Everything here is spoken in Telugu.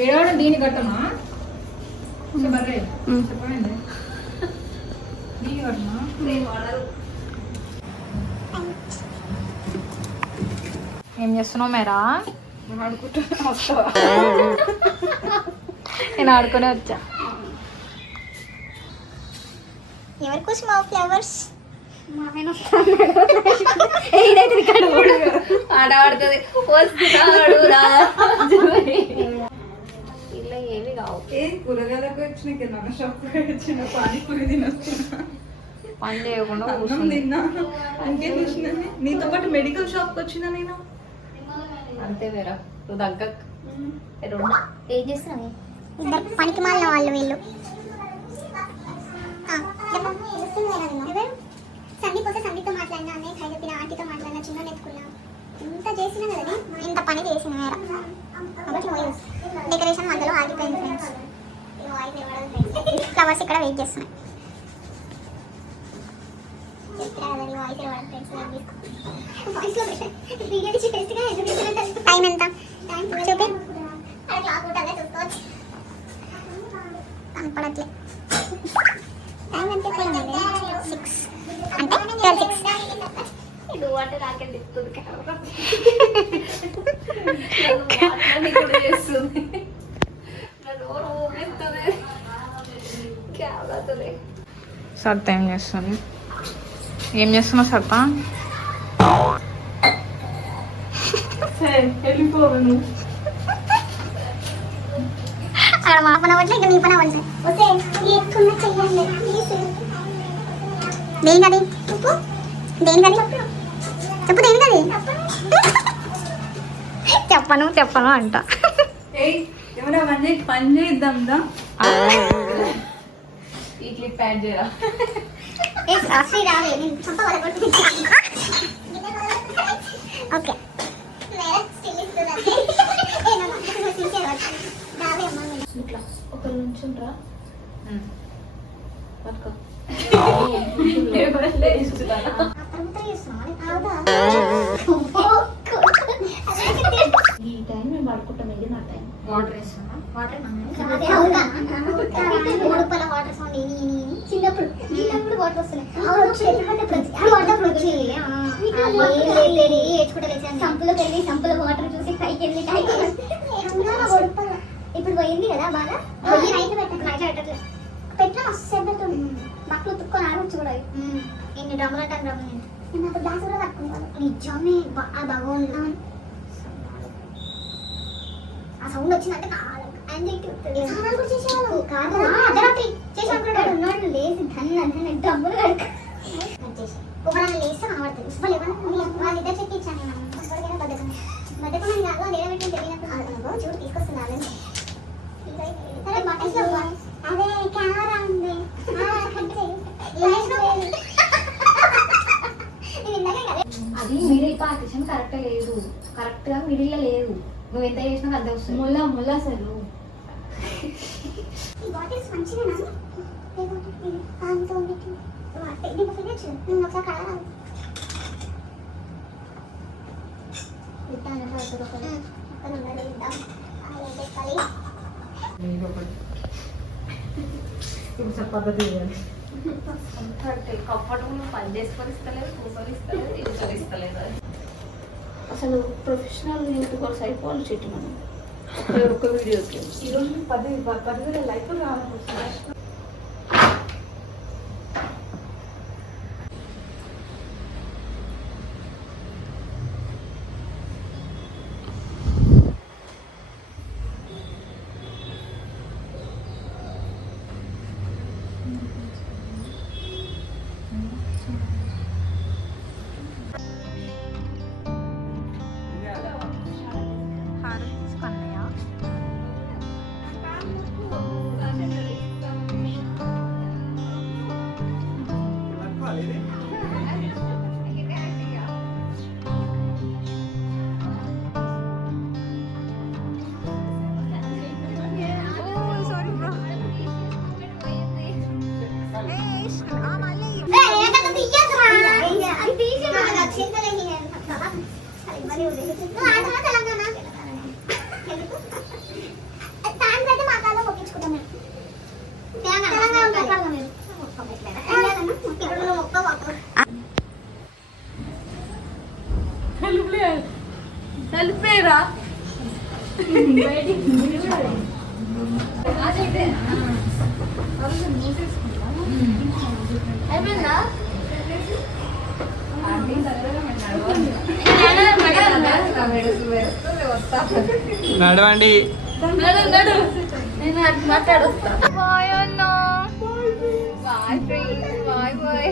ఏడవడం దీని కట్టమా చెప్పండి దీని కట్టమా ఏం చేస్తున్నావు మేరా ఆడుకుంటా వస్తావా నేను ఆడుకునే వచ్చా ఎవరి కోసం ఆ ఫ్లవర్స్ ఆడబడుతుంది వస్తున్నాడు ఇలా ఏమి కావు కూరగాయలకు వచ్చిన కింద షాప్ వచ్చిన పానీపూరి తినొచ్చిన పని చేయకుండా తిన్నా ఇంకేం చూసిన నీతో పాటు మెడికల్ షాప్కి వచ్చిన నేను అంతే వేరా నువ్వు దగ్గ ఏం చేస్తున్నావు ఇద్దరు పనికి మాలిన వాళ్ళు వీళ్ళు సందీప్ వస్తే సందీప్తో మాట్లాడినా అన్నయ్య ఖై చెప్పిన ఆంటీతో మాట్లాడినా చిన్న ఎత్తుకున్నా ఇంత చేసినా కదా ఇంత పని చేసిన వేర కాబట్టి డెకరేషన్ మధ్యలో ఆగిపోయింది ఫ్రెండ్స్ ఫ్లవర్స్ ఇక్కడ వెయిట్ చేస్తున్నాయి టైం ఎంత చూపి కనపడట్లే టైం ఎంత 6 అంటే 12:06 ఇది అంటే నాకే దిక్కుతుంది సర్త ఏం చేస్తాను ఏం చేస్తున్నావు సర్త వెళ్ళిపోవను అక్కడ మా పని అవ్వట్లే ఇంకా నీ పని అవ్వాలి చెయ్యండి దేనికది చెప్పు దేనికది చెప్పు దేనికది చెప్పను అంట ఏమైనా పని చేద్దాం ఈ క్లిప్ యాడ్ చేయరా ఓకే ఇట్లా ఒక నిమిషం రా పట్టుకో ఈ టైం మేము పడుకుంటాం ఇది నా టైం వాటర్ వేస్తున్నా చిన్నప్పుడు వాటర్ వస్తున్నాయి సంపులో వాటర్ చూసి పైకి వెళ్ళి ఇప్పుడు పోయింది కదా బాగా పెట్టిన మస్తు పెడుతుంది బట్టలు ఉతుక్కొని ఆడవచ్చు కూడా ఎన్ని డ్రమ్ములు అంటే డ్రమ్ములు నేను అప్పుడు గ్లాస్ కూడా పట్టుకున్నాను నిజమే ఆ భగవాన్ ఆ సౌండ్ వచ్చిందంటే అర్ధరాత్రి చేసేవాడు ఉన్నాడు లేచి ధన్య డబ్బులు ఒకరాన్ని లేస్తే కనబడుతుంది వాళ్ళిద్దరు చెప్పి ఇచ్చాను నేను బద్దకం కాదు అది ఏదైతే తెలియనప్పుడు చూడు తీసుకొస్తున్నాను అదే కెమెరా ఉంది అది మిడిల్ పార్టిషన్ కరెక్ట్ లేదు కరెక్ట్ గా మిడిల్ లో లేదు నువ్వు ఎంత చేసినా అదే వస్తుంది ముల్ల అసలు బాటిల్స్ మంచిగా ఇప్పుడు చపాతి కంఫర్టబుల్ పని చేసుకొని ఇస్తలేదు కూర్చొని ఇస్తలేదు ఇంట్లో ఇస్తలేదు అసలు ప్రొఫెషనల్ యూట్యూబర్స్ అయిపోవాలి చెట్టు మనం ఒక్క వీడియోకి ఈరోజు 10,000 లైకులు రావాలి కలిపేరా అయిపోయిందా నడవండి. నేను అటు మాట్లాడొస్తా బాయ్ అన్న బాయ్ ఫ్రెండ్స్ బాయ్ బాయ్